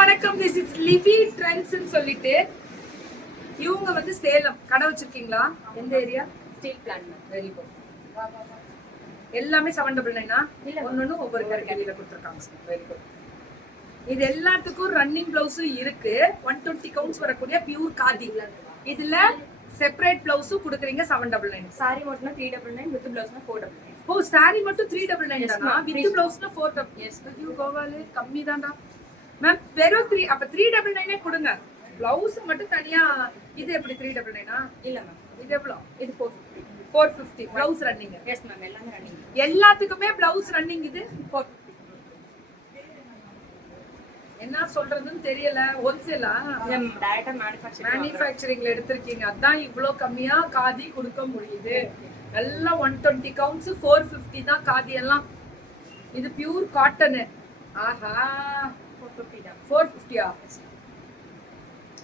வணக்கம். This is Livy ட்ரெண்ட்ஸ்னு சொல்லிட்டு இவங்க வந்து சேலம் கடை வச்சிருக்கீங்களா? எந்த area? Steel plant. Very good. எல்லாமே 799 இல்ல ஒன்னொன்னு ஒவ்வொரு கேட்டகரியில கொடுத்துருக்காங்க. Very good. இது எல்லாத்துக்கும் ரன்னிங் பிளவுஸும் இருக்கு. 120 கவுண்ட்ஸ் வரக்கூடிய பியூர் காதி. இதுல செப்பரேட் பிளவுஸும் கொடுக்குறீங்க 799. சாரி மட்டும் 399, வித் பிளவுஸ்னா 499. ஓ சாரி மட்டும் 399 தானா? வித் பிளவுஸ்னா 499. எஸ் ஐயோ கோவாலே கம்மி தான்டா மேம். வெறும் 3 அப்ப 399 கொடுங்க. பிளவுஸ் மட்டும் தனியா. இது எப்படி 399? இல்ல மேம், இது எவ்வளவு? இது 450. 450 பிளவுஸ் ரன்னிங். எஸ் மேம், எல்லாமே ரன்னிங். எல்லாத்துக்குமே பிளவுஸ் ரன்னிங். இது 450. என்ன சொல்றதுன்னு தெரியல. ஹோல்சேலா டைரக்டா மேனுஃபேக்சரிங்ல எடுத்திருக்கீங்க, அதான் இவ்ளோ கம்மியா காதி கொடுக்க முடியுது. எல்லாம் 120 கவுண்ட்ஸ் 450 தான் காதி எல்லாம். இது பியூர் காட்டன். ஆஹா 450 தான். 450யா?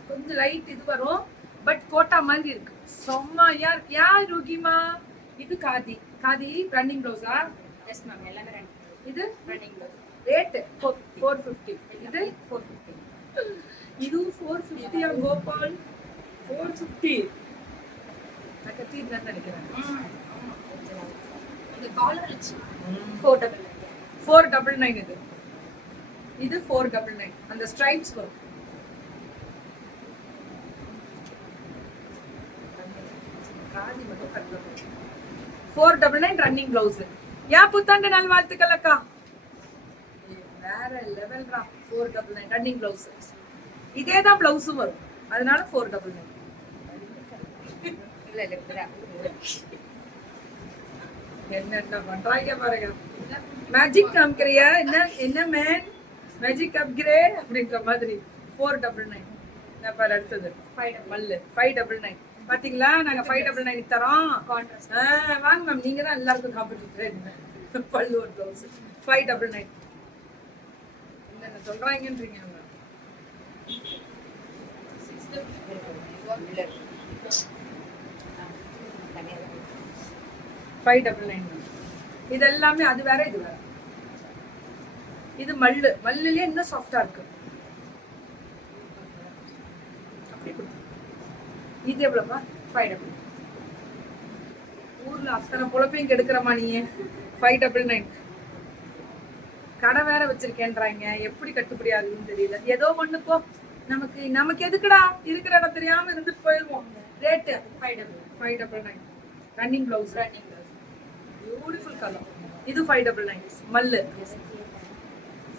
கொஞ்சம் லைட் இது வரும், பட் கோட்டா மாதிரி இருக்கு. செம்மையா இருக்கு. யார் ருகிமா? இது காதி. காதி ரன்னிங் பிளவுஸா? எஸ் மேம், எல்லாமே ரன்னிங். இது ரன்னிங் பிளவுஸ். ரேட் 450. இது 450. இது 450 ஆ கோபால்? 450 நான் கத்திட்டு தான் நினைக்கிறேன். இந்த காலர் வச்சு 499. 499 இது. இது 499. அந்த ஸ்ட்ரைப்ஸ் வரும். காதி மட்டும் கட்டலாம். 499 ரன்னிங் பிளவுஸ். யா புத்தாண்டு நல்வாழ்த்துக்கள் அக்கா. வேற லெவல்ரா. 499 ரன்னிங் பிளவுஸ். இதே தான் பிளவுஸும் வரும், அதனால 499. இல்ல இல்ல என்ன பண்றாங்க பாருங்க. மேஜிக் காமிக்கிறியா? என்ன என்ன மேன் மேஜிக் காமிக்கிறே அப்படின்ற மாதிரி. 499. நான் பாரு அடுத்தது 5 மல்லு 599. பாத்தீங்களா, நாங்க 599 தரோம். கான்ட்ராஸ்ட். வாங்க மேம், நீங்க தான் எல்லாருக்கும் காம்படிட்டர். பல்லு ஒரு பிளவுஸ் 599. என்ன சொல்றாங்கன்றீங்க? 599. இது எல்லாமே அது வேற இது வேற. இது மல்லு. மல்லுலயே இன்னும் சாஃப்டா இருக்கு. இது எவ்வளவுப்பா? 599. ஊர்ல அத்தனை பொழப்பையும் கெடுக்கிறமா நீங்க. 599 கடை வேற வச்சிருக்கேன்றாங்க. எப்படி கட்டுப்படி ஆகுதுன்னு தெரியல. ஏதோ ஒண்ணு போ, நமக்கு எதுக்குடா இருக்கிற இடம் தெரியாம இருந்துட்டு போயிருவோம். Rate 599. Running blouse. Running blouse. Beautiful colour. இது 599 மல்லு.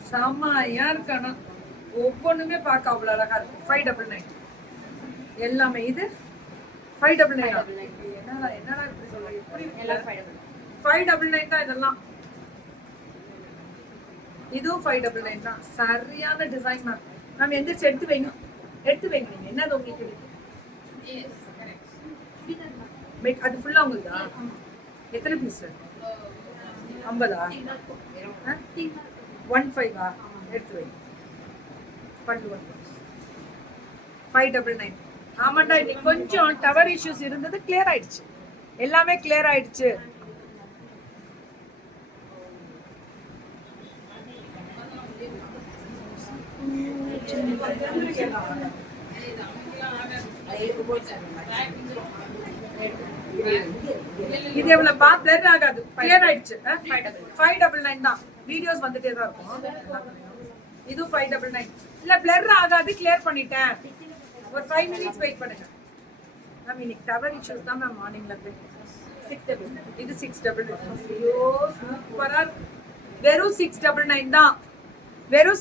செம்மையா இருக்கானா, ஒவ்வொன்றுமே பார்க்க அவ்வளவு அழகா இருக்கும். 599 எல்லாமே. இது 599. என்னடா இப்படி சொல்றீங்க? எப்படி எல்லாம் 599. 599 தான் இதெல்லாம். இதுவும் 599 தான். சரியான டிசைன் மேம். மேம் எந்திரிச்சு எடுத்து வைங்க. நீங்க என்னது உங்களுக்கு இருக்கு? அது ஃபுல்லா உங்களுதா? எத்தனை பீஸ்? 50ஆ? 15ஆ? எடுத்து வைங்க. பண்டு 599. ஆமாண்டா, இன்னைக்கு கொஞ்சம் டவர் இஷ்யூஸ் இருந்தது, கிளியர் ஆயிடுச்சு. எல்லாமே கிளியர் ஆயிடுச்சு. இது எவ்வளவுப்பா? பிளர் ஆகாது, கிளியர் ஆயிடுச்சு. 599 தான். வீடியோஸ் வந்துட்டே தான் இருக்கும். இது 599 இல்ல, பிளர் ஆகாது, கிளியர் பண்ணிட்டேன். ஒரு 5 மினிட்ஸ் வெயிட் பண்ணுங்க மேம். இன்னைக்கு டவர் இஷ்யூஸ் தான் மேம். மார்னிங்ல இருந்து 699. இது 699. ஐயோ சூப்பரா. வெறும் 699 தான். வெறும்